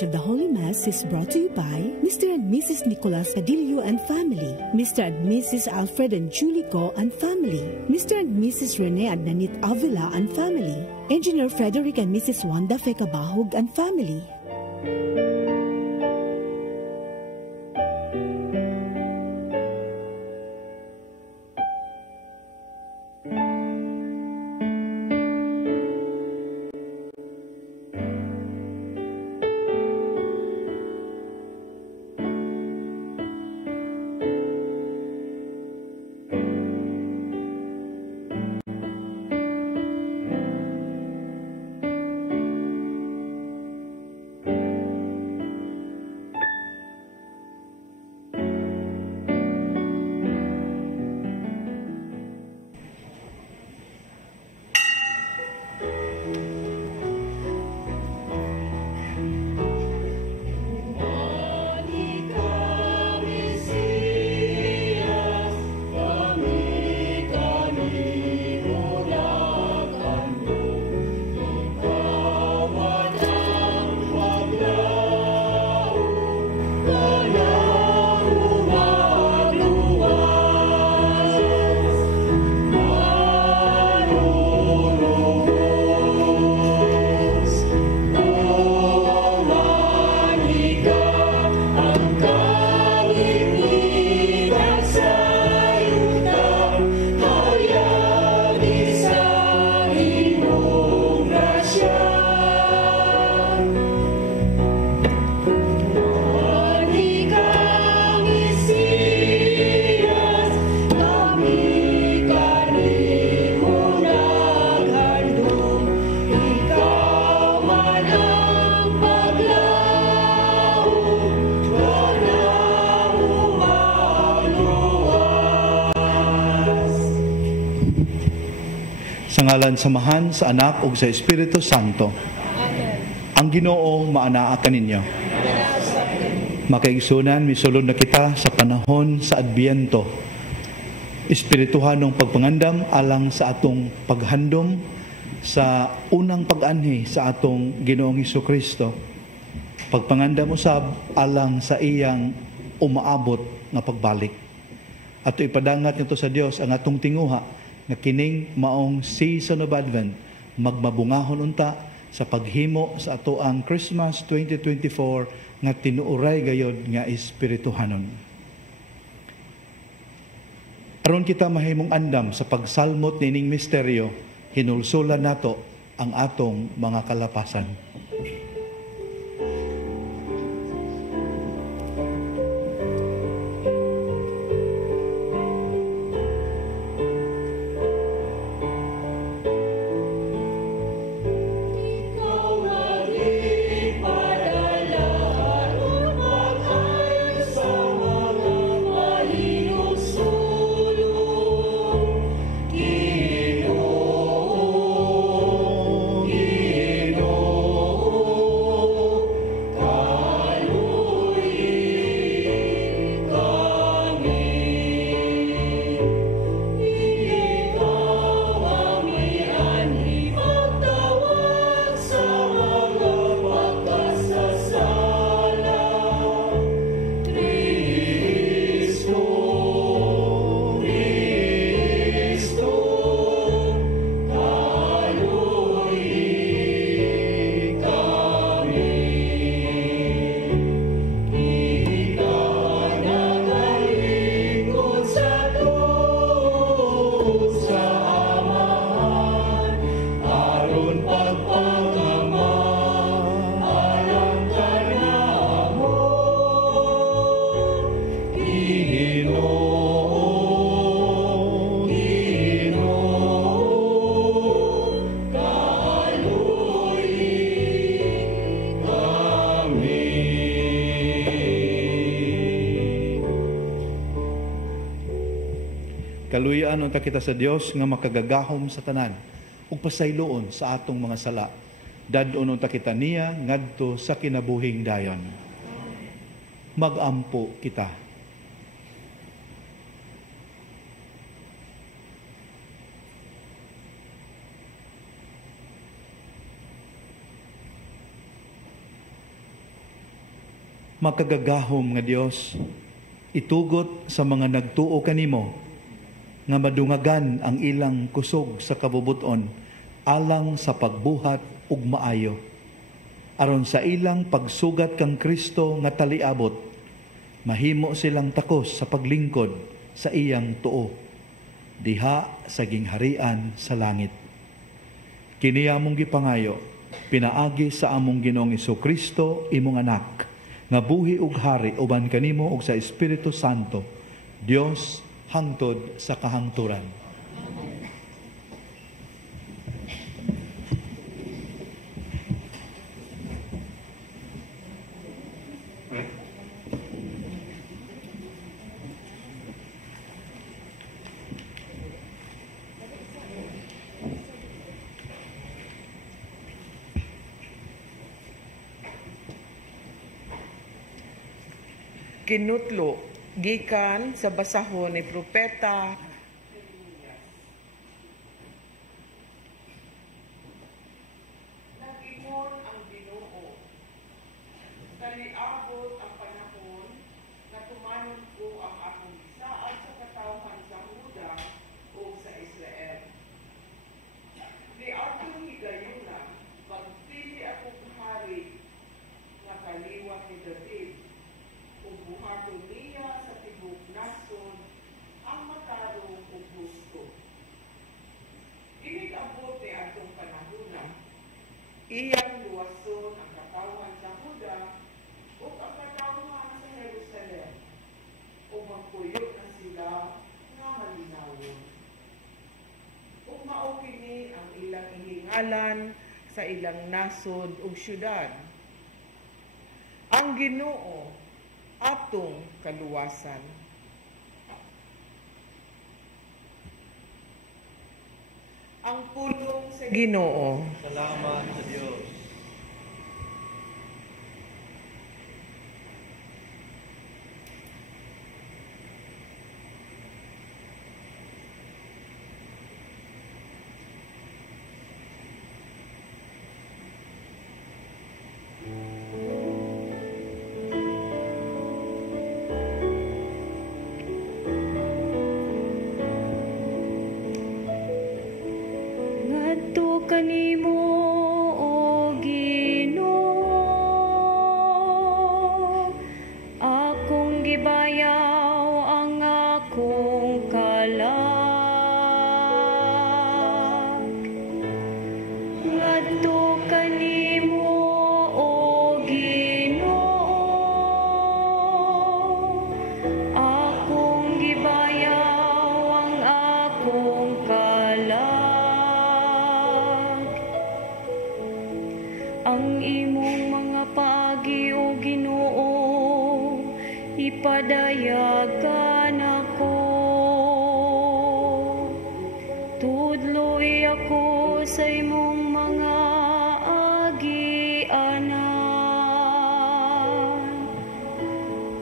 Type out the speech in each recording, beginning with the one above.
coverage of the Holy Mass is brought to you by Mr. and Mrs. Nicolas Cadillo and family, Mr. and Mrs. Alfred and Julie Go and family, Mr. and Mrs. Rene and Nanit Avila and family, Engineer Frederick and Mrs. Wanda Fekabahog and family. Sa ngalan samahan sa Anak ug sa Espiritu Santo. Amen. Ang Ginoo maanaa kaninyo. Makaigsunan misulod na kita sa panahon sa Adbiento. Espirituhanong pagpangandam alang sa atong paghandom sa unang pag-anhi sa atong Ginoong Hesukristo. Pagpangandam usab alang sa iyang umaabot nga pagbalik. Ato ipadangat nito sa Dios ang atong tinguha na kining maong season of Advent magmabungahon unta sa paghimo sa ato ang Christmas 2024 nga tinuuray gayod nga espirituhanon. Aron kita mahimong andam sa pagsalmot nining misteryo, hinulsulan nato ang atong mga kalapasan. Kaluyan unta kita sa Dios nga makagagahom sa tanan ug pasayloon sa atong mga sala. Dadon unta kita niya ngadto sa kinabuhing dayon. Magampo kita. makagagahom nga Dios, itugot sa mga nagtuo kanimo nga madungagan ang ilang kusog sa kabubuton alang sa pagbuhat ug maayo. Aron sa ilang pagsugat kang Kristo nga taliabot, mahimo silang takos sa paglingkod sa iyang tuo, diha sa gingharian sa langit. Kini among gipangayo, pinaagi sa among Ginoong Jesucristo, imong anak, nga buhi ug hari uban kanimo ug sa Espiritu Santo, Dios hangtod sa kahangturan. Kinutlo gikan sa basahon ni propeta nag-ingon ang Ginoo, kaniabot ang panahon na tumanon ko ang akong isaad sa katawhan sa Huda o sa Israel. Di akong higayuna, pagpili akong hari na kaliwat ni David, buhaton niya sa tibok nason ang matarong ug gusto. Inigabot ni atong panahon, iyang luwason ang katawan sa Huda o ang katawan sa Jerusalem, o magpuyo na sila nga malinawon. O maukini ang ilang ihingalan sa ilang nasod ug syudad. Ang Ginoo atong kaluwasan. Ang pulong sa Ginoo. Salamat sa Dios. Kanimo, O Ginoo, akong gibayaw ang akong kalag. Ngadto kanimo, O Ginoo, akong gibayaw ang akong kalag. Ang imong mga pagi, O Ginoo, ipadayagan ako. Tudloy ako sa imong mga agianan.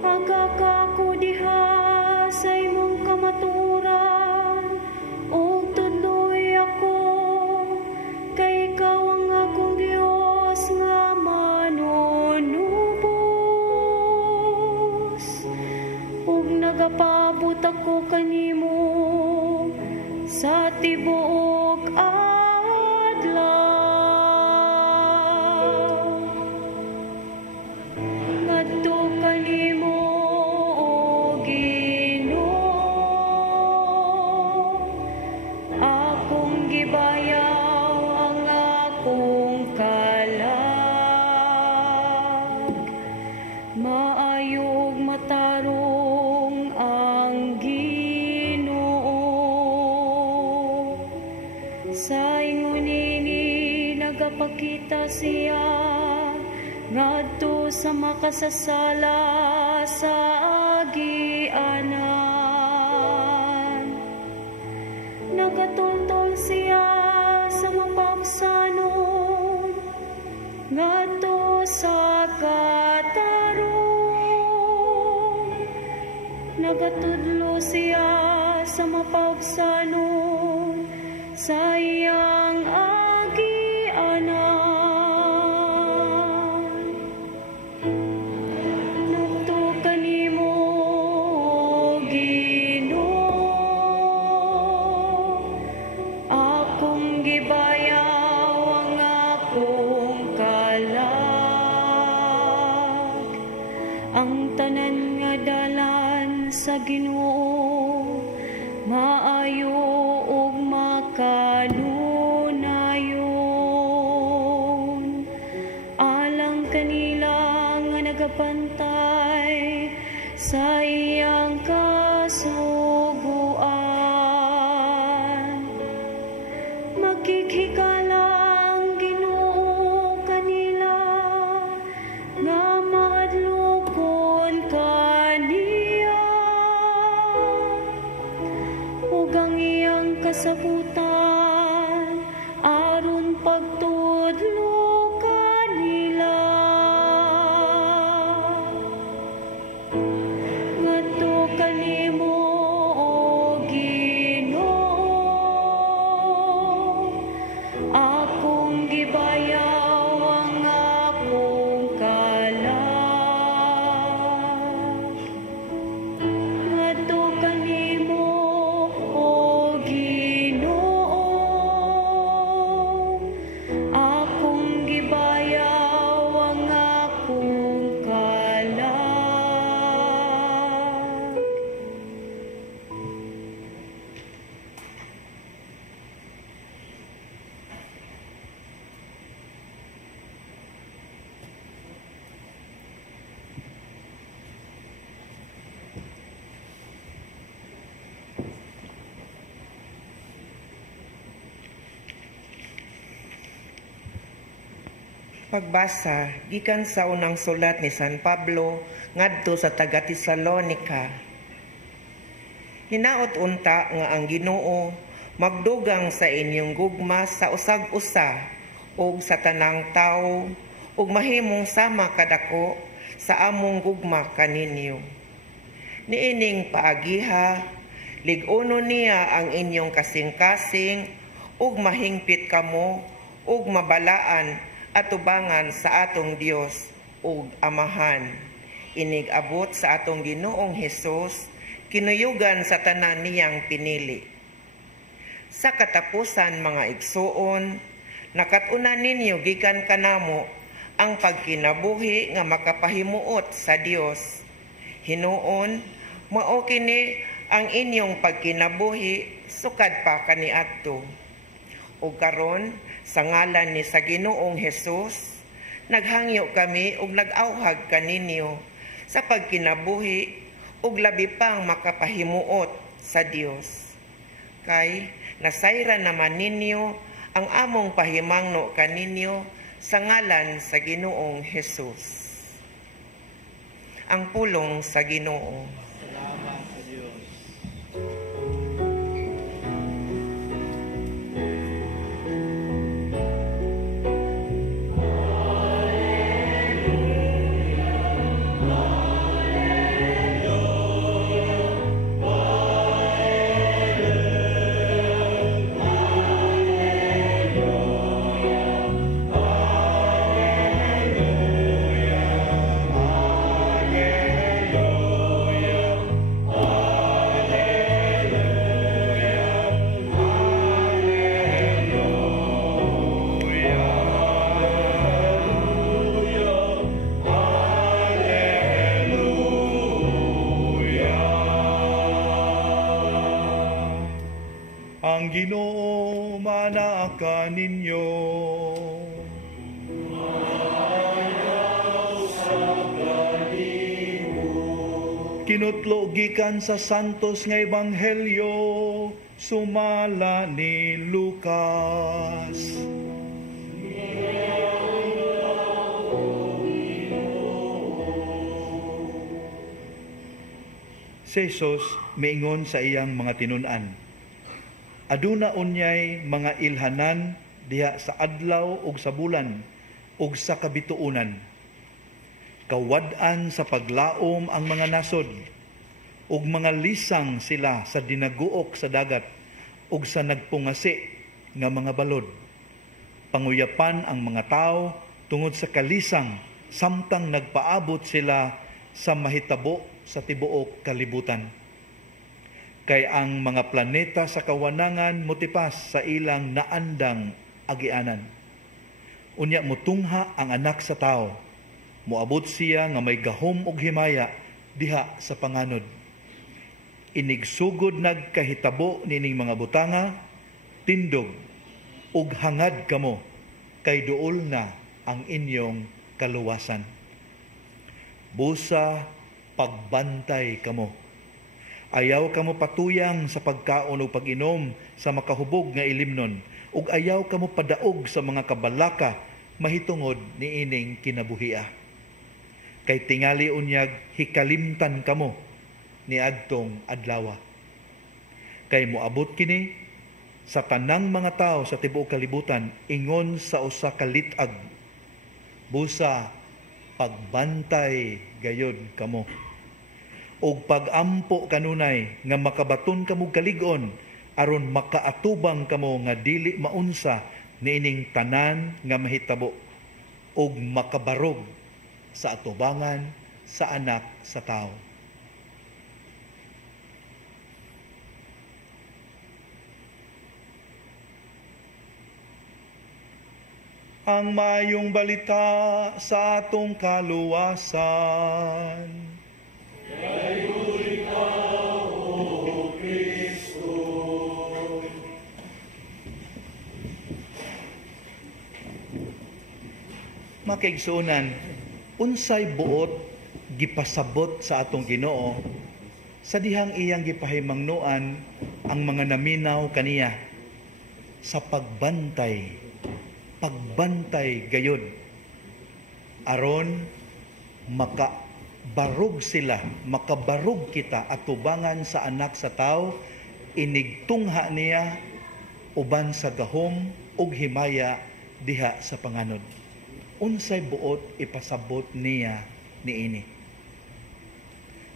Agaka ko diha sa imong kamaturan, o tudloy ako, kay ikaw ang akong Dios nga manunubos. Ug nagapabot ako kanimo sa tibuok adlaw. Ngadto kanimo, O Ginoo, akong gibayaw ang akong kalag. Maayog matarong ang Ginoo. Sa ingon nini nagapakita siya ngadto sa makasasala sa agianan. Nagatultol siya sa mapapsanon ngadto sa katarong. Nagatudlo siya sa mapapsanon sa iyang agianan. sa Ginoo, maayo ug makanunayon. Alang kanila nga nagapantay sa iyang kasuguan. Magkikhikalang Ginoo kanila nga madlukon kaniya, ug ang iyang kasabutan aron pagtudlo kanila. Ngadto kanimo, O Ginoo, akong gibayaw ang akong kalag. Ngadto kanimo, O Ginoo, akong gibayaw ang akong kalag. Pagbasa gikan sa unang sulat ni San Pablo ngadto sa taga Tesalonica. Hinaot unta nga ang Ginoo magdugang sa inyong gugma sa usag-usa ug sa tanang tawo ug mahimong sama kadako sa among gugma kaninyo. Niining paagiha, lig-uno niya ang inyong kasing-kasing ug mahingpit kamo ug mabalaan atubangan sa atong Dios ug Amahan. Inig abot sa atong Ginoong Hesus, kinuyugan sa tanan niyang pinili. Sa katapusan mga igsuon, nakatuna ninyo gikan kanamo ang pagkinabuhi nga makapahimuot sa Dios. Hinuon, mao kini ang inyong pagkinabuhi sukad pa kaniadto. Ug karon sa ngalan ni sa Ginoong Hesus, naghangyo kami ug nag-awhag kaninyo sa pagkinabuhi ug labi pang makapahimuot sa Dios. Kay nasayra naman ninyo ang among pahimangno kaninyo sa ngalan sa Ginoong Hesus. Ang pulong sa Ginoo. Salamat sa Diyos. Ang Ginoo manaka ninyo. Kinutlo gikan sa santos nga ebanghelyo sumala ni Lucas. Si Jesus miingon sa iyang mga tinun-an, aduna unyay mga ilhanan diha sa adlaw ug sa bulan ug sa kabituunan. Kawad-an sa paglaom ang mga nasod ug mga lisang sila sa dinaguok sa dagat ug sa nagpungasi nga mga balod. Panguyapan ang mga tao tungod sa kalisang samtang nagpaabot sila sa mahitabo sa tibuok kalibutan. Kay ang mga planeta sa kawanangan motipas sa ilang naandang agianan. Unya mutungha ang anak sa tao. Moabot siya nga may gahom ug himaya diha sa panganod. Inigsugod nagkahitabo nining mga butanga, tindog, ug hangad kamo, kay duol na ang inyong kaluwasan. Busa, pagbantay kamo. Ayaw kamo patuyang sa pagkaon o pag-inom sa makahubog nga ilimnon, ug ayaw kamo padaog sa mga kabalaka mahitungod ni ining kinabuhia. Kay tingali unyag hikalimtan kamo ni adtong adlaw. Kay moabot kini sa tanang mga tao sa tibuok kalibutan ingon sa usa ka litag. Busa, pagbantay gayod kamo. Og pagampo kanunay nga makabaton kamo kalig-on aron makaatubang kamo nga dili maunsa niining tanan nga mahitabo og makabarog sa atubangan sa anak sa tao. Ang mayong balita sa atong kaluwasan. Gayud ikaw, O Kristo. Makaigsuonan, unsay buot gipasabot sa atong Ginoo sa dihang iyang gipahimangnuan ang mga naminaw kaniya sa pagbantay gayod aron makabarog sila, makabarog kita atubangan sa anak sa tao, inigtungha niya uban sa gahom ug himaya diha sa panganod. Unsay buot ipasabot niya niini.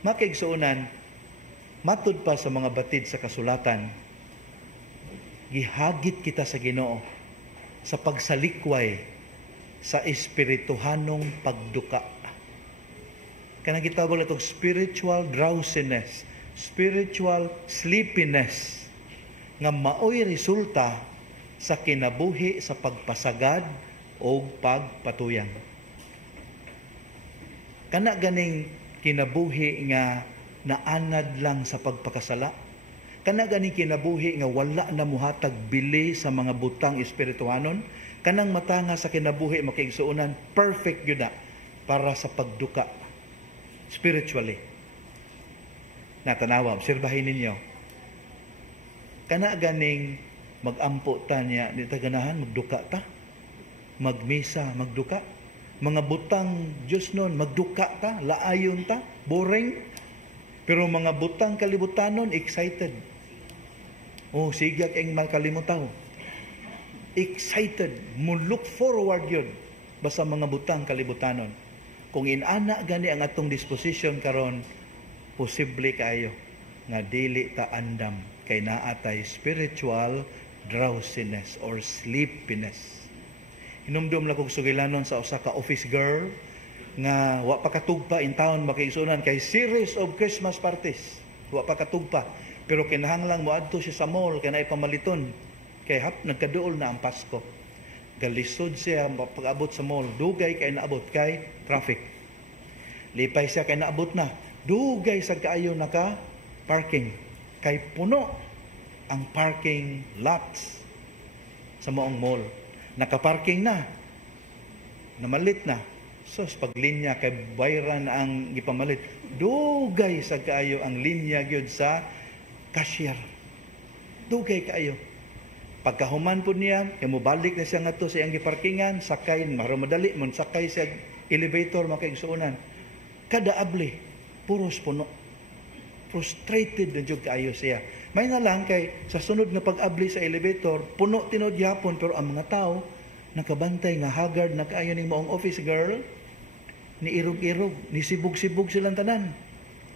Makaigsuonan, matud pa sa mga batid sa kasulatan, gihagit kita sa Ginoo sa pagsalikway sa espirituhanong pagduka. Kanang gitawag itong spiritual drowsiness, spiritual sleepiness, nga maoy resulta sa kinabuhi sa pagpasagad o pagpatuyang. Kana ganing kinabuhi nga naanad lang sa pagpakasala, kana ganing kinabuhi nga wala na muhatag bili sa mga butang espirituhanon, kanang matanga sa kinabuhi makiigsuonan perfect gyud na para sa pagduka spiritually. Natanawa, obserbahin ninyo. Kana ganing magampo ta niya, di ta ganahan magduka ta. Magmisa, magduka. Mga butang Diyos nun, magduka ta, laayon ta, boring. Pero mga butang kalibutanon, excited. Oh, sigyak ang makalimutan. Excited. Mo look forward yun. Basta mga butang kalibutanon. Kung inana gani ang atong disposition karon, posible kayo nga dili ta andam kay naatay spiritual drowsiness or sleepiness. Hinumdum lang kong sugilanon sa usa ka office girl nga wa pa katugpa in town makiigsunan kay series of Christmas parties. Wa pa katugpa. Pero kinahanglang moadto siya sa mall kay naay pamaliton. Kay nagkaduol na ang Pasko. Galisod siya pag-abot sa mall. Dugay kay naabot kay traffic. Lipay siya kay naabot na. Dugay sa kaayo naka parking. Kay puno ang parking lots sa moong mall. Nakaparking na. Namalit na. So, paglinya kay bayran ang ipamalit. Dugay sa kaayo ang linya gyud sa cashier. Dugay kaayo. Pagkahuman po niya, mubalik na siya nga to sa iyang giparkingan, sakay, madali mo, sakay siya elevator, makaigsuunan. Kada abli, puros puno. Frustrated na dyan kaayo siya. May na lang kay, sa sunod na pag-abli sa elevator, puno tinod yapon, pero ang mga tao, nakabantay nga haggard na kaayo ng maong office girl, ni irog-irog, ni sibog-sibog silang tanan.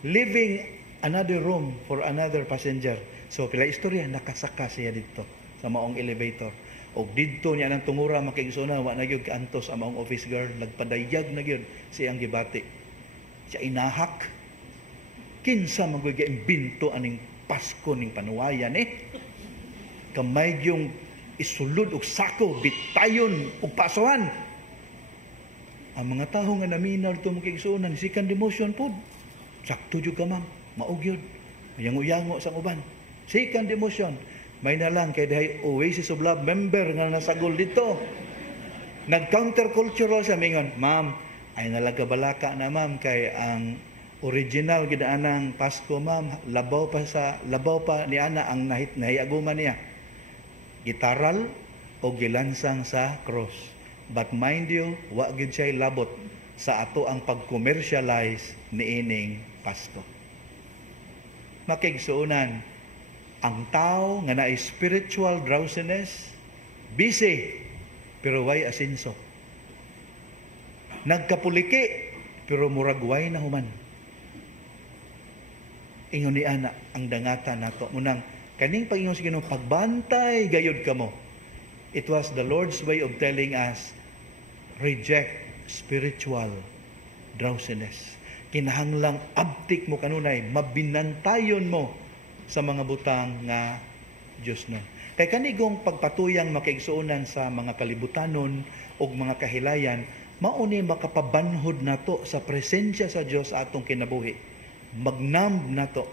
Leaving another room for another passenger. So, pila istorya, nakasaka siya dito sa maong elevator. O dito niya ng tungura makigsuna, wa na gyud kaantos ang maong office girl, nagpadayag na gyud siyang gibati. Siya inahak. Kinsa magwagi imbinto aning Pasko ning panuwayan Kamay yung isulod og sako, bitayon og pasuhan. Ang mga tao nga naminaw ito makikisunan, second demotion po. Sakto dyan ka ma'am, maog yun. Yango-yango sa uban. Second emotion, may na lang kay dahay Oasis of Love member nga nasagol dito. Nag-countercultural siya, mingon, ma'am, ay nalagabalaka na ma'am, kay ang original gidaanang Pasko ma'am, labaw pa ni ana ang nahiaguman niya. Gitaral o gilansang sa cross. But mind you, wa gid siya labot sa ato ang pag-commercialize ni ining Pasko. Makigsuunan, ang tao nga na spiritual drowsiness, busy, pero way asinso. Nagkapuliki, pero muragway na human. Ingon ni ana, ang dangata nato. Munang, kaning pag-ingon sa Ginoo, pagbantay, gayod ka mo. It was the Lord's way of telling us, reject spiritual drowsiness. Kinahanglang abtik mo kanunay, mabinantayon mo sa mga butang nga Diyos nun. Kay kanigong pagpatuyang makaigsuunan sa mga kalibutanon o mga kahilayan, mauni makapabanhod nato sa presensya sa Diyos sa atong kinabuhi. Magnam nato.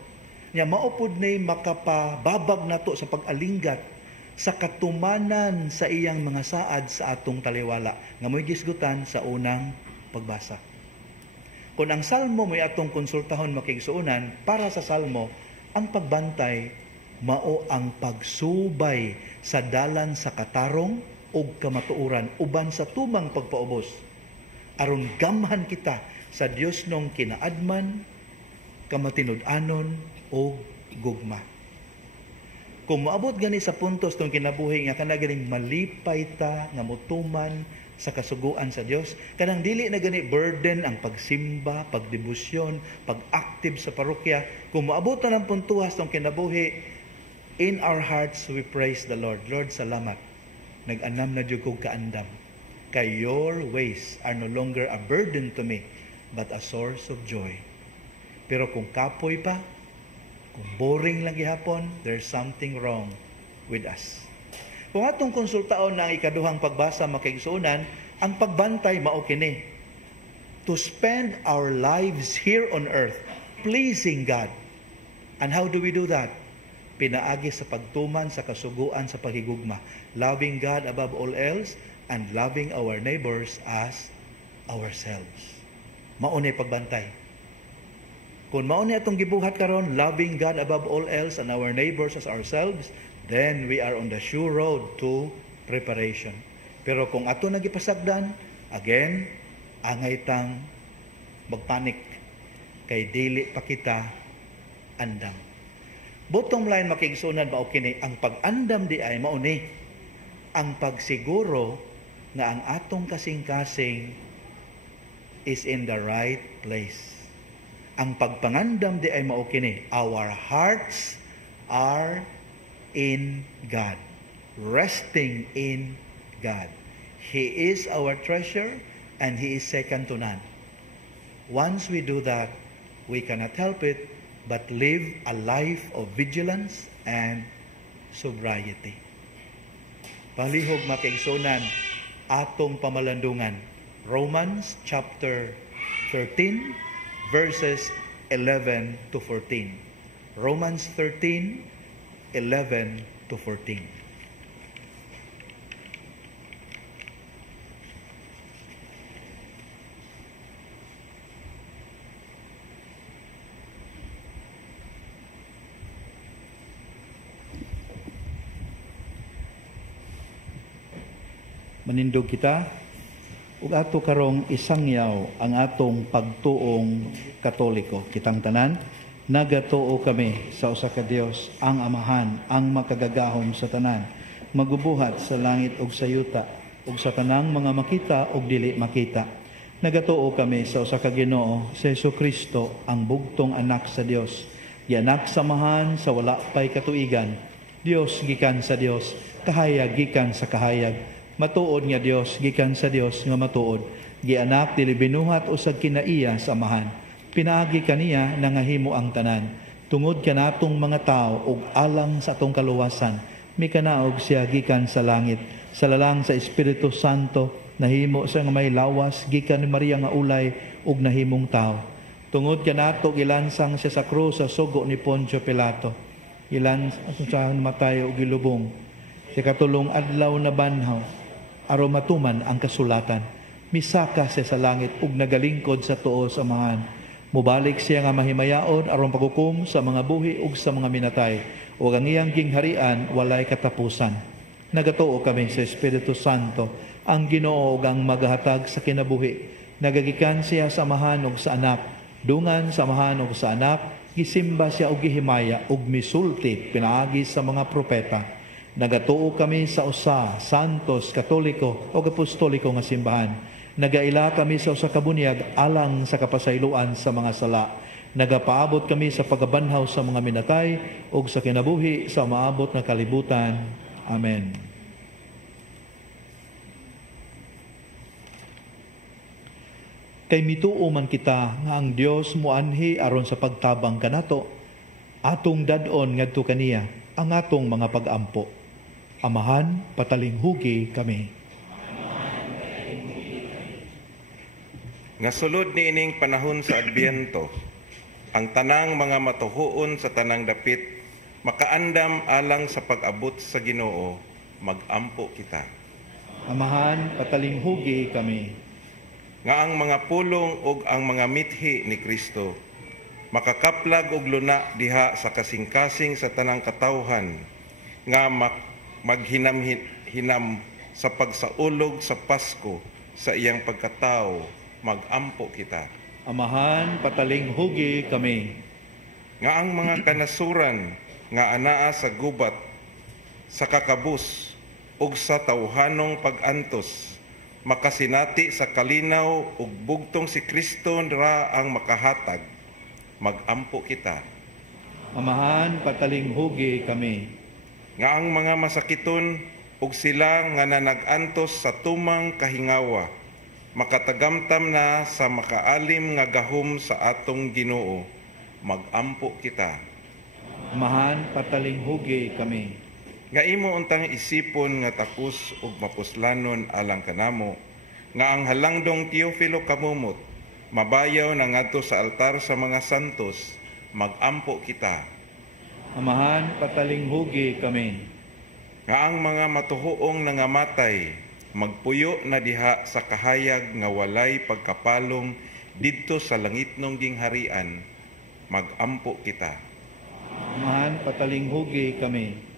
Nya maupod na makapababag nato sa pag-alinggat sa katumanan sa iyang mga saad sa atong taliwala. Nga mo'y gisgutan sa unang pagbasa. Kung ang salmo mo'y atong konsultahon makigsuunan, para sa salmo, ang pagbantay, mao ang pagsubay sa dalan sa katarong o kamatuuran, uban sa tumang pagpaubos. Aron gamhan kita sa Dios nung kinaadman, kamatinud-anon o gugma. Kung maabot gani sa puntos tong kinabuhi nga kana ganing malipay ta nga mutuman sa kasuguan sa Dios, kanang dili na gani burden ang pagsimba, pagdebosyon, pag-active sa parokya. Kung maabot na ng puntuhas tong kinabuhi, in our hearts we praise the Lord. Lord, salamat. Nag-anam na jud kog kaandam. Kay your ways are no longer a burden to me, but a source of joy. Pero kung kapoy pa, kung boring lang gihapon, there's something wrong with us. Kung atong konsultaon na ang ikaduhang pagbasa makaigsuunan, ang pagbantay mao kini. To spend our lives here on earth pleasing God. And how do we do that? Pinaagi sa pagtuman sa kasuguan sa paghigugma. Loving God above all else and loving our neighbors as ourselves. Maunay pagbantay. Kung maunay atong gibuhat karon, loving God above all else and our neighbors as ourselves, then we are on the sure road to preparation. Pero kung ato nagipasagdan, again, angay tang magpanik kay dili pa kita andam. Bottom line makigsunan mao kini, ang pag-andam di ay mao ni ang pagsiguro nga ang atong kasing-kasing is in the right place. Ang pagpangandam di ay mao kini, our hearts are in God, resting in God. He is our treasure and He is second to none. Once we do that, we cannot help it but live a life of vigilance and sobriety. Palihog makaigsunan atong pamalandungan. Romans chapter 13 verses 11 to 14. Romans 13, 11 to 14. Manindog kita, ug ato karong isangyaw ang atong pagtuong Katoliko. Kitang tanan, nagatuo kami sa usa ka Dios, ang Amahan, ang makagagahom sa tanan, magubuhat sa langit ug sa yuta, ug sa tanang mga makita ug dili makita. Nagatuo kami sa usa ka Ginoo, sa Jesucristo, ang bugtong anak sa Dios, gianak samahan sa wala pay katuigan, Dios gikan sa Dios, kahayag gikan sa kahayag. Matuod nga Dios gikan sa Dios nga matuod, gianak dili binuhat usag kinaiya sa amahan. Pinaagi kaniya nangahimo ang tanan. Tungod kanatong mga tao ug alang sa atong kaluwasan, mikanaog siya gikan sa langit. Sa lalang sa Espiritu Santo, nahimo siya nga may lawas gikan ni Maria nga ulay ug nahimong tao. Tungod kanato gilansang siya sa krus sa sugo ni Poncio Pilato. Sa matay o gilubong. Sa katulong adlaw na banhaw, aron matuman ang kasulatan. Misaka siya sa langit ug nagalingkod sa tuo sa amahan. Mubalik siya nga mahimayaon aron paghukom sa mga buhi ug sa mga minatay. Ug ang iyang gingharian walay katapusan. Nagatuo kami sa Espiritu Santo, ang Ginoo ug ang magahatag sa kinabuhi. Nagagikan siya sa amahan ug sa anak. Dungan sa amahan ug sa anak, gisimba siya og gihimaya ug misulti pinaagi sa mga propeta. Nagatuo kami sa usa, santos, katoliko ug apostoliko nga simbahan. Nagaila kami sa usa ka bunyag alang sa kapasayloan sa mga sala. Nagapaabot kami sa pagabanhaw sa mga minatay ug sa kinabuhi sa maabot nga kalibutan. Amen. Kay mituo man kita nga ang Dios moanhi aron sa pagtabang kanato, atong dadon ngadto kaniya ang atong mga pag-ampo. Amahan, patalinghugi kami. Nga sulod ni ining panahon sa Adbyento, ang tanang mga matuhuon sa tanang dapit, makaandam alang sa pag-abot sa Ginoo, mag-ampo kita. Amahan, patalinghugi kami. Nga ang mga pulong ug ang mga mithi ni Kristo makakaplag og luna diha sa kasing-kasing sa tanang katawhan nga maghinam-hinam sa pagsaulog sa Pasko sa iyang pagkatao, mag-ampo kita. Amahan, patalinghugi kami. Nga ang mga kanasuran nga anaa sa gubat, sa kakabus ug sa tawhanong pag-antos makasinati sa kalinaw ug bugtong si Kristo ra ang makahatag, mag-ampo kita. Amahan, patalinghugi kami. Nga ang mga masakiton ug sila nga nanag-antos sa tumang kahingawa, makatagamtam na sa makaalim nga gahom sa atong Ginoo, mag-ampo kita. Amahan, patalinghugi kami. Nga imo untang isipon nga takos ug mapuslanon alang kanamo, nga ang halangdong Teofilo kamumot, mabayaw na ngadto sa altar sa mga santos, mag-ampo kita. Amahan, patalinghugi kami. Nga ang mga matuhuong nangamatay, magpuyo na diha sa kahayag nga walay pagkapalong didto sa langitnong gingharian, mag-ampo kita. Amahan, patalinghugi kami.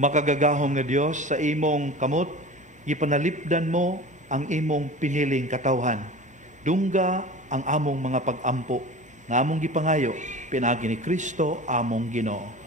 Makagagahom nga Dios, sa imong kamot, ipanalipdan mo ang imong piniling katawhan. Dungga ang among mga pag-ampo, nga among gipangayo, pinagi ni Kristo among Ginoo.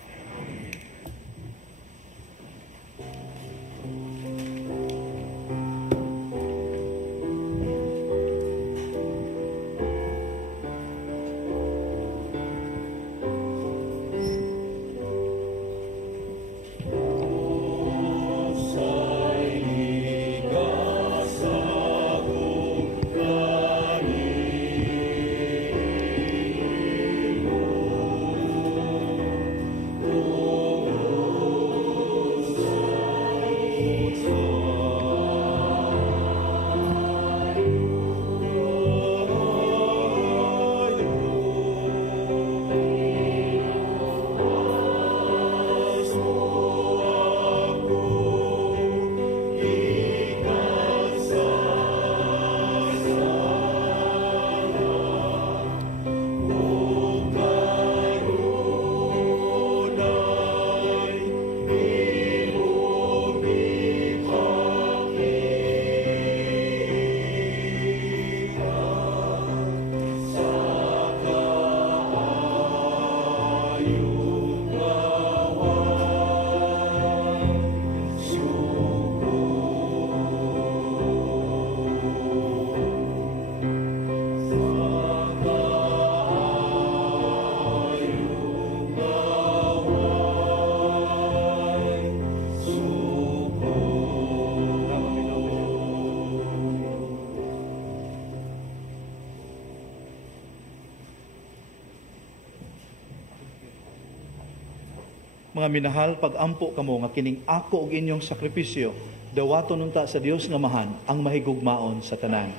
Mga minahal, pag-ampo kamo nga kining ako og inyong sakripisyo, dawaton unta sa Dios nga mahan ang mahigugmaon sa tanan.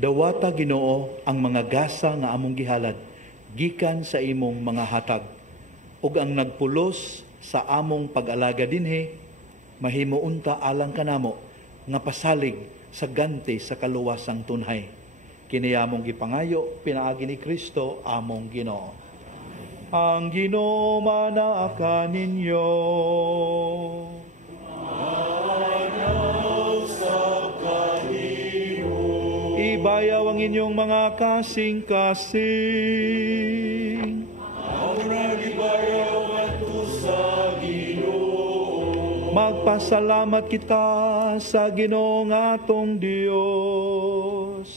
Dawata Ginoo ang mga gasa nga among gihalad gikan sa imong mga hatag, ug ang nagpulos sa among pag-alaga dinhi mahimo unta alang kanamo nga pasalig sa ganti sa kaluwasang tunhay. Kini among gipangayo pinaagi ni Kristo among Ginoo. Ang Ginoo manaa ninyo. Ibayaw ang inyong mga kasing-kasing. Magpasalamat kita sa Ginoo nga atong Dios.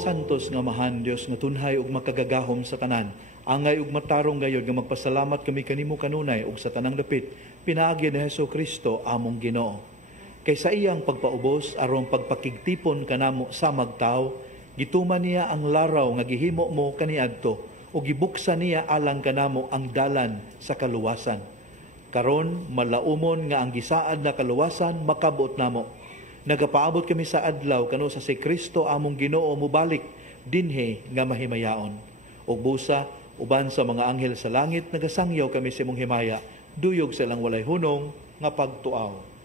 Santos nga mahan Dios nga tunhay ug makagagahom sa tanan. Angay ug matarong gayod nga magpasalamat kami kanimo kanunay ug sa tanang dapit pinaagi ni Hesukristo among Ginoo. Kay sa iyang pagpaubos aron pagpakigtipon kanamo sa magtaw, gituman niya ang laraw nga gihimo mo kaniadto ug gibuksan niya alang kanamo ang dalan sa kaluwasan. Karon malaumon nga ang gisaad na kaluwasan makabot namo. Nagapaabot kami sa adlaw kano sa si Kristo among Ginoo mubalik dinhi nga mahimayaon. Ug busa uban sa mga anghel sa langit nagasangyaw kami sa imong himaya, duyog silang walay hunong nga pagtuaw.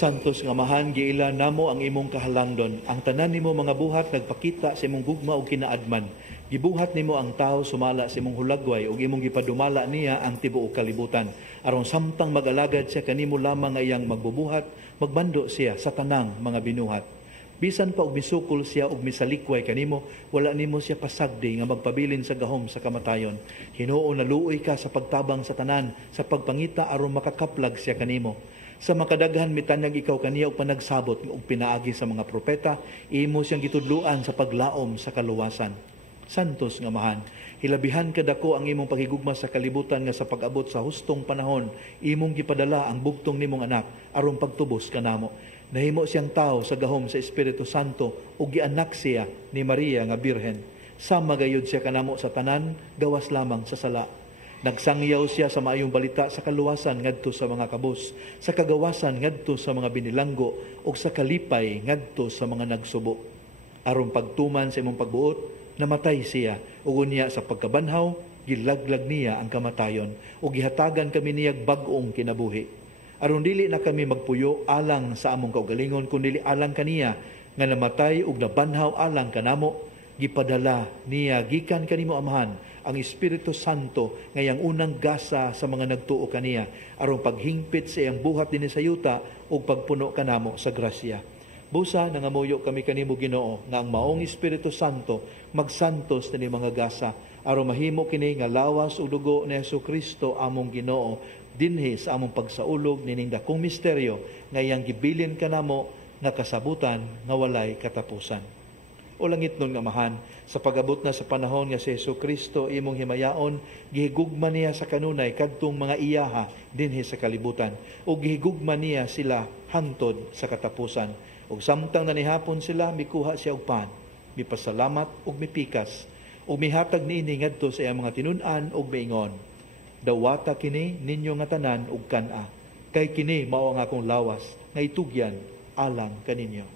Santos nga mahan giila namo ang imong kahalangdon. Ang tanan nimo mga buhat nagpakita sa imong gugma ug kinaadman. Gibuhat nimo ang tawo sumala sa imong hulagway ug imong gipadumala niya ang tibuok kalibutan. Aron samtang mag-alagad siya kanimo lamang nga iyang magbubuhat, magbando siya sa tanang mga binuhat. Bisan pa og misukol siya og misalikway kanimo, wala nimo siya pasagdi nga magpabilin sa gahom sa kamatayon. Hinuon na luoy ka sa pagtabang sa tanan, sa pagpangita aron makakaplag siya kanimo. Sa makadaghan mitanyag ikaw kaniya og panagsabot ug pinaagi sa mga propeta, imo siyang gitudluan sa paglaom sa kaluwasan. Santos nga mahan, hilabihan kadako ang imong paghigugma sa kalibutan nga sa pag-abot sa hustong panahon, imong gipadala ang bugtong nimong anak aron pagtubos kanamo. Nahimo siyang tao sa gahom sa Espiritu Santo ug gianak siya ni Maria nga Birhen. Sama gayud siya kanamo sa tanan, gawas lamang sa sala. Nagsangyaw siya sa maayong balita sa kaluwasan ngadto sa mga kabus, sa kagawasan ngadto sa mga binilanggo, ug sa kalipay ngadto sa mga nagsubo. Aron pagtuman sa imong pagbuot, namatay siya, ug unya sa pagkabanhaw, gilaglag niya ang kamatayon, ug gihatagan kami niyag bag-ong kinabuhi. Aron dili na kami magpuyo alang sa among kaugalingon, kundi alang kaniya nga namatay ug nabanhaw alang kanamo, gipadala niya gikan kanimo amahan ang Espiritu Santo ngayang unang gasa sa mga nagtuo kaniya aron paghingpit sa iyang buhat dinhi sa yuta ug pagpuno kanamo sa grasya. Busa nangamuyo kami kanimo Ginoo nga ang maong Espiritu Santo magsantos ni mga gasa aron mahimo kini nga lawas ug dugo ni Hesukristo among Ginoo dinhi sa among pagsaulog nining dakong misteryo nga iyang gibilin kanamo nga kasabutan nga walay katapusan. o langit nun nga mahan. Sa pag-abot na sa panahon nga si Jesucristo imong himayaon, gihigugma niya sa kanunay kadtong mga iyaha dinhi sa kalibutan, o gihigugma niya sila hangtod sa katapusan. Ug samtang nanihapon sila, mikuha siya og pan, mipasalamat ug mipikas, ug mihatag niini ngadto sa iyang mga tinun-an ug miingon, dawata kini ninyo nga tanan ug kan-a, kay kini mao ang akong lawas nga itugyan alang kaninyo.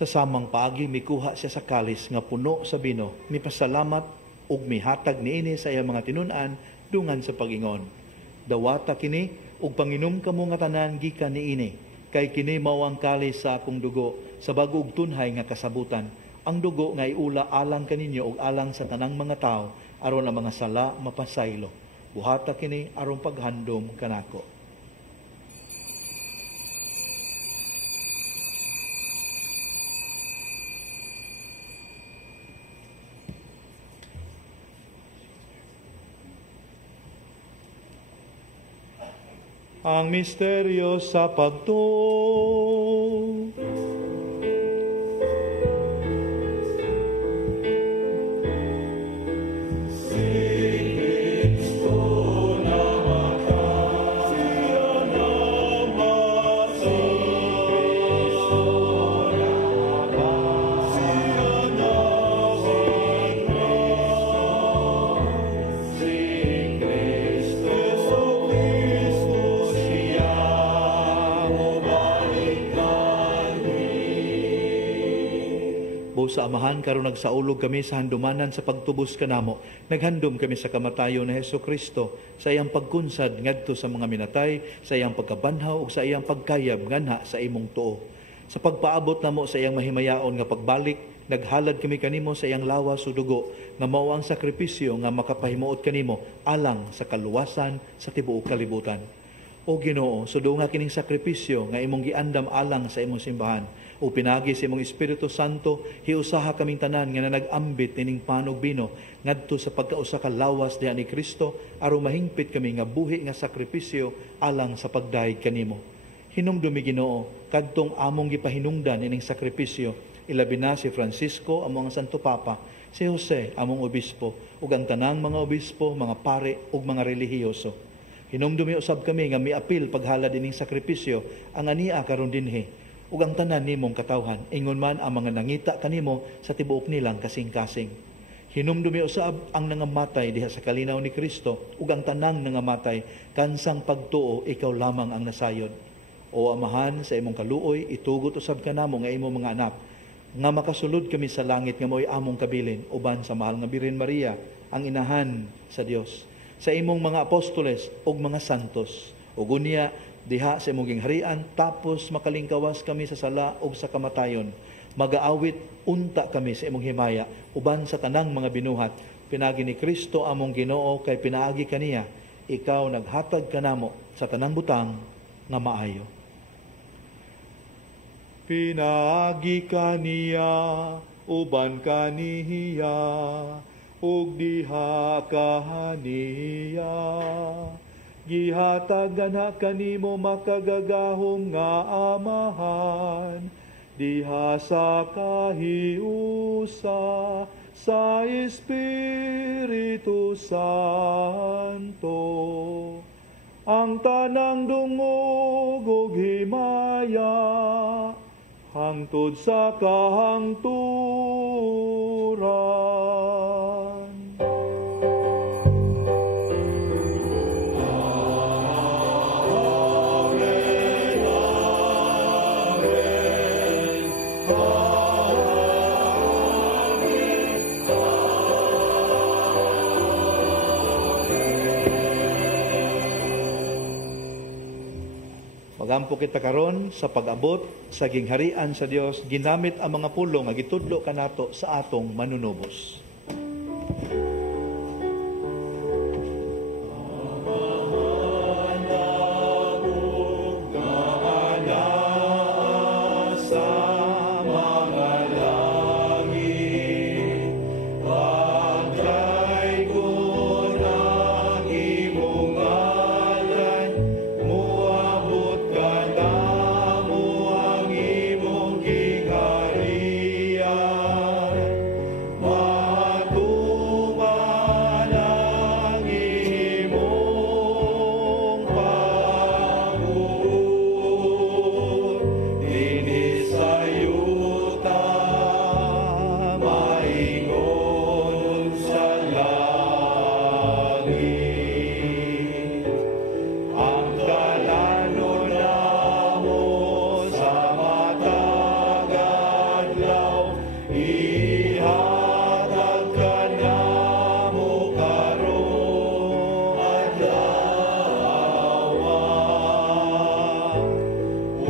Sa samang paagi, mikuha siya sa kalis nga puno sa bino, mipasalamat ug mihatag niini sa iyang mga tinun-an dungan sa pag-ingon, dawata kini ug panginom kamo nga tanan gikan niini, kay kini mao ang kalis sa akong dugo sa bag-o ug tunhay nga kasabutan, ang dugo nga iula alang kaninyo ug alang sa tanang mga tawo aron ang mga sala mapasaylo. Buhata kini aron paghandom kanako. Ang misteryo sa pagtuo. Sa amahan karon nagsaulog kami sa handumanan sa pagtubos kanamo. Naghandom kami sa kamatayon ni Jesucristo, sa iyang pagkunsad ngadto sa mga minatay, sa iyang pagkabanhaw ug sa iyang pagkayab nganha sa imong tuo. Sa pagpaabot namo sa iyang mahimayaon nga pagbalik, naghalad kami kanimo sa iyang lawas o dugo nga mao ang sakripisyo nga makapahimuot kanimo alang sa kaluwasan sa tibuok kalibutan. O Ginoo, sudunga kining sakripisyo nga imong giandam alang sa imong simbahan, o pinagi sa imong Espiritu Santo, hiusaha kaming tanan nga nag-ambit nining panog bino ngadto sa pagkausa ka lawas diha ni Kristo, aron mahingpit kami nga buhi nga sakripisyo alang sa pagdayeg kanimo. Hinumdumi Ginoo kadtong among gipahinungdan ining sakripisyo, ilabi na si Francisco among Santo Papa, si Jose among obispo, ug ang tanang mga obispo, mga pare ug mga relihiyoso. Hinumdumi usab kami nga miapil paghalad ining sakripisyo ang ania karon dinhi, ug ang tanan nimong katawhan, ingon man ang mga nangita kanimo sa tibuok nilang kasing-kasing. Hinumdumi usab ang nangamatay diha sa kalinaw ni Kristo, ug ang tanang nangamatay kansang pagtuo ikaw lamang ang nasayod. O Amahan, sa imong kaluoy, itugot usab kanamo nga imong mga anak, nga makasulod kami sa langit nga mo'y among kabilin, uban sa mahal nga Birhen Maria, ang inahan sa Dios, sa imong mga apostoles ug mga santos, ug unya diha sa imong gingharian, tapos makalingkawas kami sa sala ug sa kamatayon. Magaawit unta kami sa imong himaya uban sa tanang mga binuhat. Pinagi ni Kristo among Ginoo, kay pinaagi kaniya, ikaw naghatag kanamo sa tanang butang nga maayo. Pinaagi kaniya uban kaniya ug diha kaniya, gihatagan na kanimo makagagahom nga Amahan, diha sa kahiusa sa Espiritu Santo. Ang tanang dungog ug himaya hangtod sa kahangturan. Magampo kita karon sa pag-abot sa gingharian sa Dios, ginamit ang mga pulong nga gitudlo kanato sa atong manunubos. Sa mga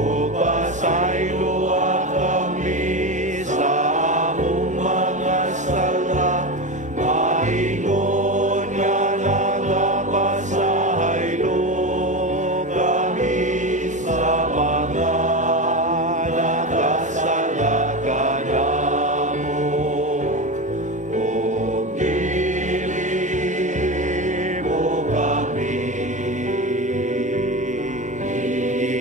O pasaylo kami sa among mga sala, maingon nga nagapasaylo kami sa mga nakasala kanamo. O dili mo kami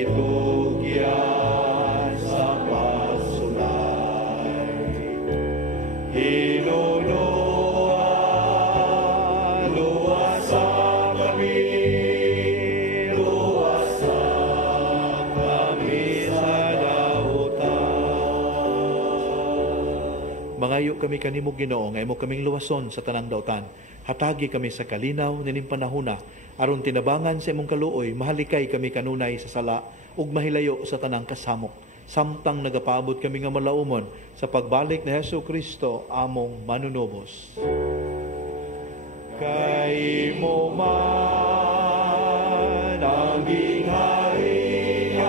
itugyan sa pasulay. Hinunuan, luwasa kami sa dautan. Mangayo kami kanimo Ginoo, nga imo kaming luwason sa tanang dautan. Hatagi kami sa kalinaw nining panahona, aron tinabangan sa imong kaluoy, mahalikay kami kanunay sa sala ug mahilayo sa tanang kasamok. Samtang nagapaabot kami nga malaumon sa pagbalik ni Hesu Kristo among manunubos. Kay mo man ang gingharian,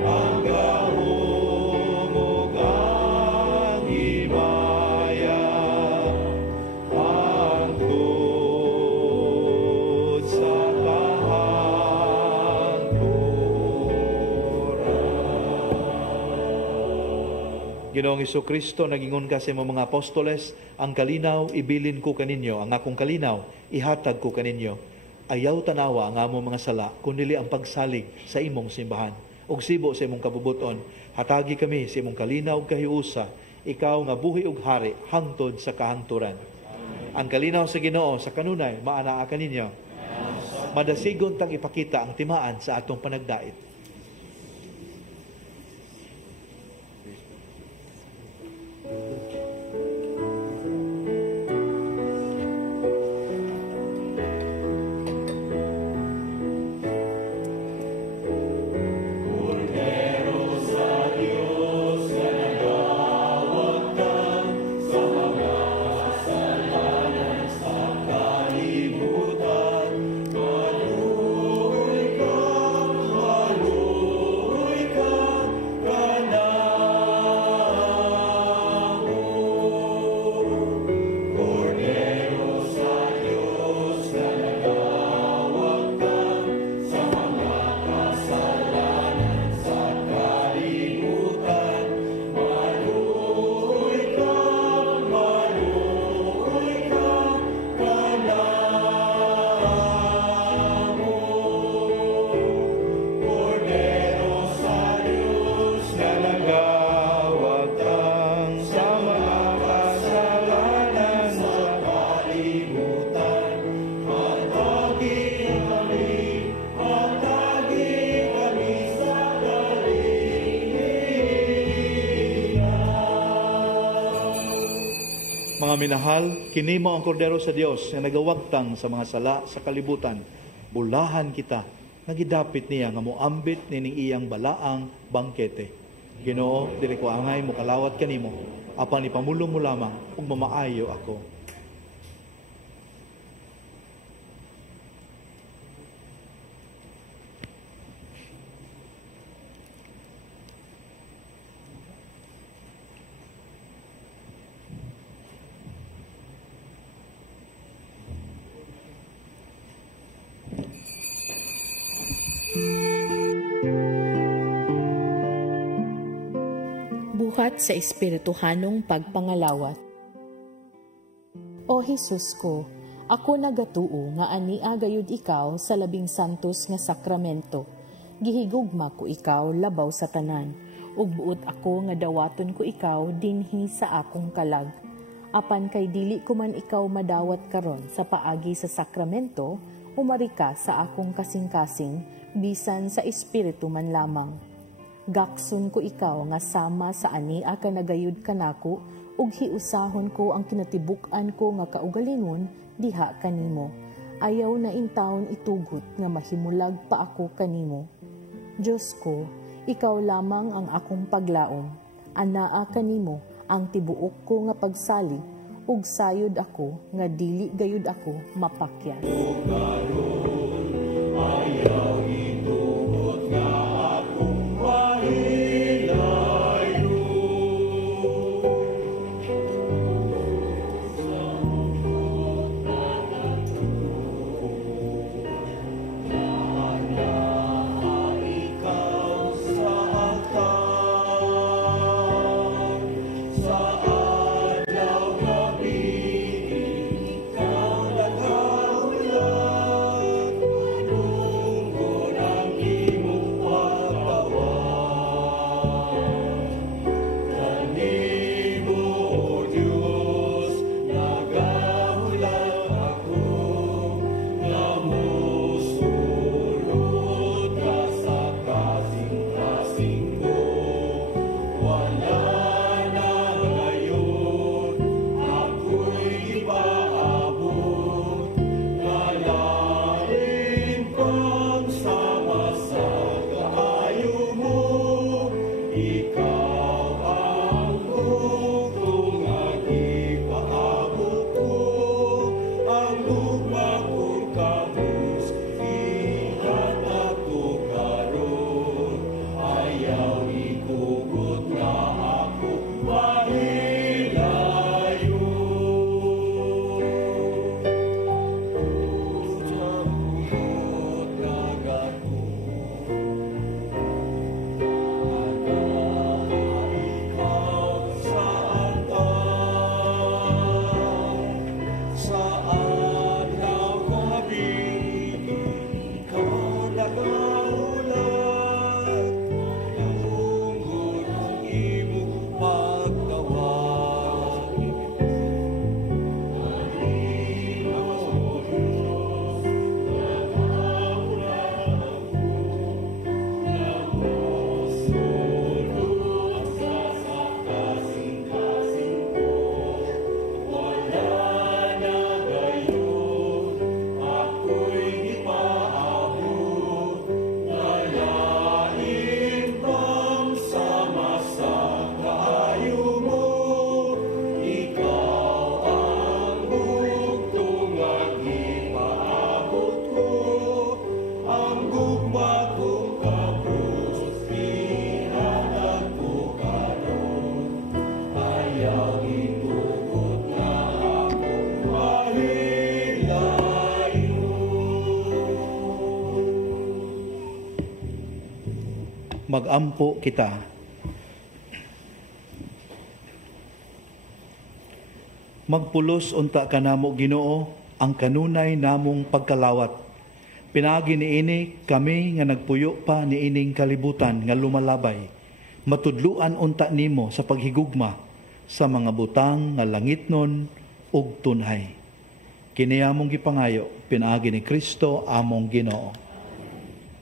ang gahumog ang himaya, ang tut sa Ginoong Jesucristo, nagingon ka sa imong mga apostoles, ang kalinaw ibilin ko kaninyo, ang akong kalinaw ihatag ko kaninyo. Ayaw tanawa ang among mga sala, kundi ang pagsalig sa imong simbahan. Ug sibo sa imong kabubuton, hatagi kami sa imong kalinaw kahiusa, ikaw nga buhi ug hari hangtod sa kahangturan. Ang kalinaw sa Ginoo sa kanunay maanaa kaninyo. Madasigon tang ipakita ang timaan sa atong panagdait. Mga minahal, kini mo ang kordero sa Dios nga nagawagtang sa mga sala sa kalibutan. Bulahan kita, nagidapit niya nga moambit nining iyang balaang bangkete. Ginoo, dili ko angay mo kalawat kanimo, apan ipamulo mo lamang ug mamaayo ako. Buhat sa espirituhanong pagpangalawat. O Jesus ko, ako nagatuo nga ania gayud ikaw sa labing santos nga sakramento. Gihigugma ko ikaw labaw sa tanan, ug buot ako nga dawaton ko ikaw dinhi sa akong kalag. Apan kay dili ko man ikaw madawat karon sa paagi sa sakramento, umari ka sa akong kasing-kasing, bisan sa espiritu man lamang. Gakson ko ikaw nga sama sa ania ka nagayud kanako, ug hiusahon ko ang kinatibuk-an ko nga kaugalingon diha kanimo. Ayaw na intawon itugot nga mahimulag pa ako kanimo. Diyos ko, ikaw lamang ang akong paglaom. Anaa kanimo ang tibuok ko nga pagsalig, ug sayod ako nga dili gayud ako mapakyan. Ayaw itugot nga Magampo kita. Magpulos unta kanamo Ginoo ang kanunay namong pagkalawat. Pinagi niini kami nga nagpuyo pa niining kalibutan nga lumalabay. Matudluan unta nimo sa paghigugma sa mga butang nga langitnon ug tunhay. Kini among gipangayo pinaagi ni Kristo among Ginoo.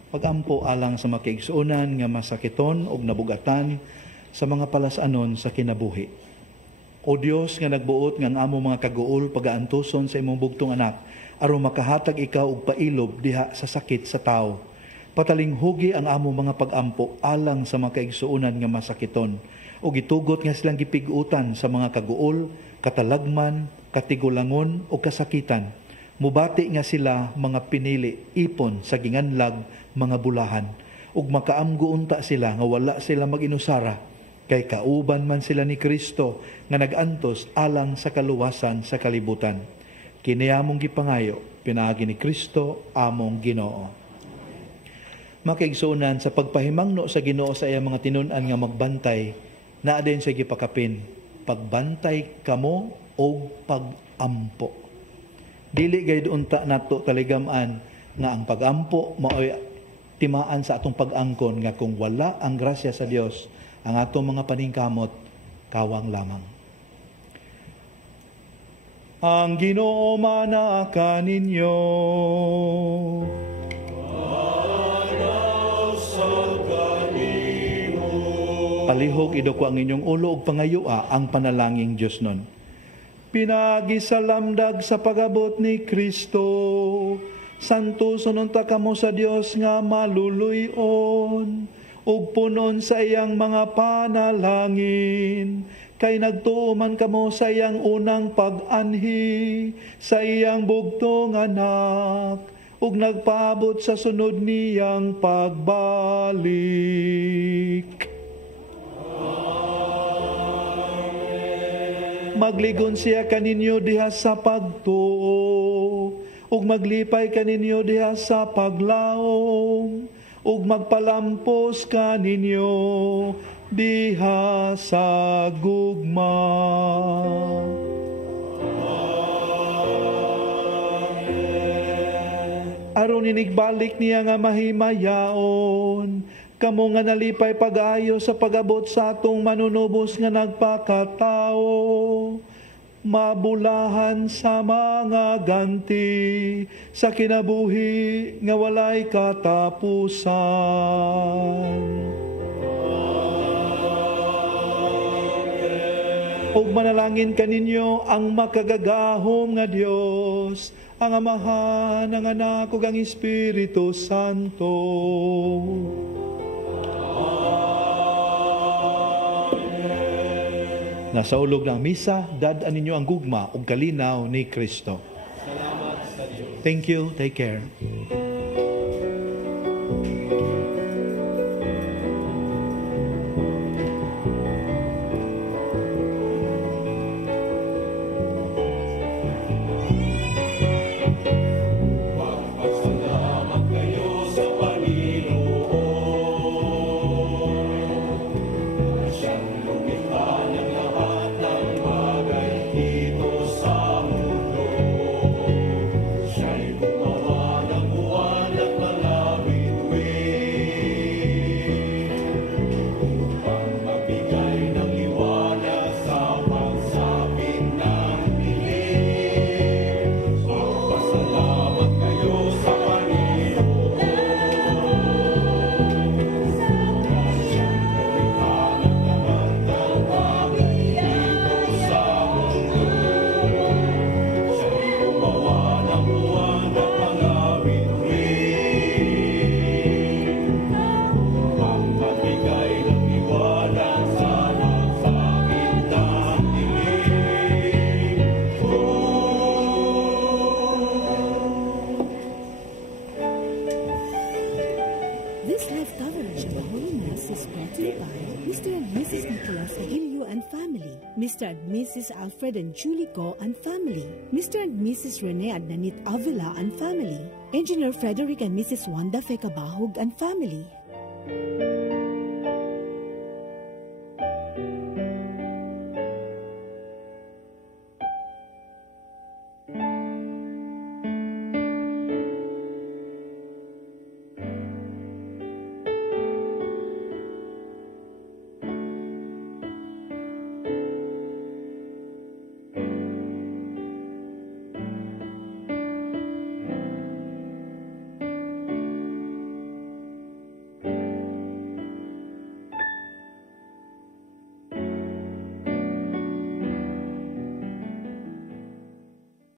Pagampo alang sa makiigsuunan nga masakiton ug nabugatan sa mga palasanon sa kinabuhi. O Dios nga nagbuot nga ang among mga kaguol pagaantuson sa imong bugtong anak aron makahatag ikaw og pailob diha sa sakit sa tao. Patalinghugi ang among mga pagampo alang sa makaigsuunan nga masakiton ug gitugot nga silang gipig-utan sa mga kaguol, katalagman, katigulangon o kasakitan. Mubati nga sila mga pinili, ipon sa ginganlag mga bulahan. Ug makaamgo unta sila nga wala sila mag-inusara, kay kauban man sila ni Kristo nga nagantos alang sa kaluwasan sa kalibutan. Kini among gipangayo, pinaagi ni Kristo among Ginoo. Makaigsuunan sa pagpahimangno sa Ginoo sa iyang mga tinun-an nga magbantay, naa din sa gipakapin, pagbantay kamo o pagampo. Dili gayud unta nato taligaman nga ang pagampo maoy timaan sa atong pag-angkon nga kung wala ang grasya sa Dios, ang atong mga paningkamot kawang lamang. Ang Ginoo manaka ninyo. Palihog idoko ang inyong ulo ug pangayua ang panalangin Dios nun. Pinagisalamdag sa pagabot ni Kristo, santo sununta kamo sa Dios nga maluluyon, ug punon sa iyang mga panalangin, kay nagtuuman kamo sa iyang unang pag-anhi, sa iyang bugtong anak, ug nagpaabot sa sunod niyang pagbalik. Magligon siya kaninyo diha sa pagtuo, ug maglipay kaninyo diha sa paglaom, ug magpalampos kaninyo diha sa gugma. Aron inigbalik niya nga mahimayaon, kamo nga nalipay pag-ayo sa pag-abot sa atong manunubos nga nagpakatao, mabulahan sa mga ganti, sa kinabuhi nga walay katapusan. Ug manalangin kaninyo ang makagagahom nga Dios, ang Amahan, ang Anak ug ang Espiritu Santo. nga sa ulog ng misa, dad-an ninyo ang gugma ug kalinaw ni Kristo. Salamat sa Diyos. Thank you. Take care. Magpasalamat kayo sa Panginoon. Siyang lumikha ng lahat ng bagay dito sa mundo. Siya'y gumawa ng buwan at mga bituin upang magbigay ng liwanag sa pagsapit ng dilim. Magpasalamat kayo sa Panginoon. Siyang lumikha ng lahat ng bagay dito sa mundo. Siya'y gumawa ng buwan at mga bituin upang magbigay ng liwanag sa pagsapit ng dilim. This live coverage of the Holy Mass is brought to you by Mr. and Mrs. Nicolas Aguilio and family, Mr. and Mrs. Alfred and Julie Go and family, Mr. and Mrs. Rene and Nanit Avila and family, Engineer Frederick and Mrs. Wanda Fecabahog and family.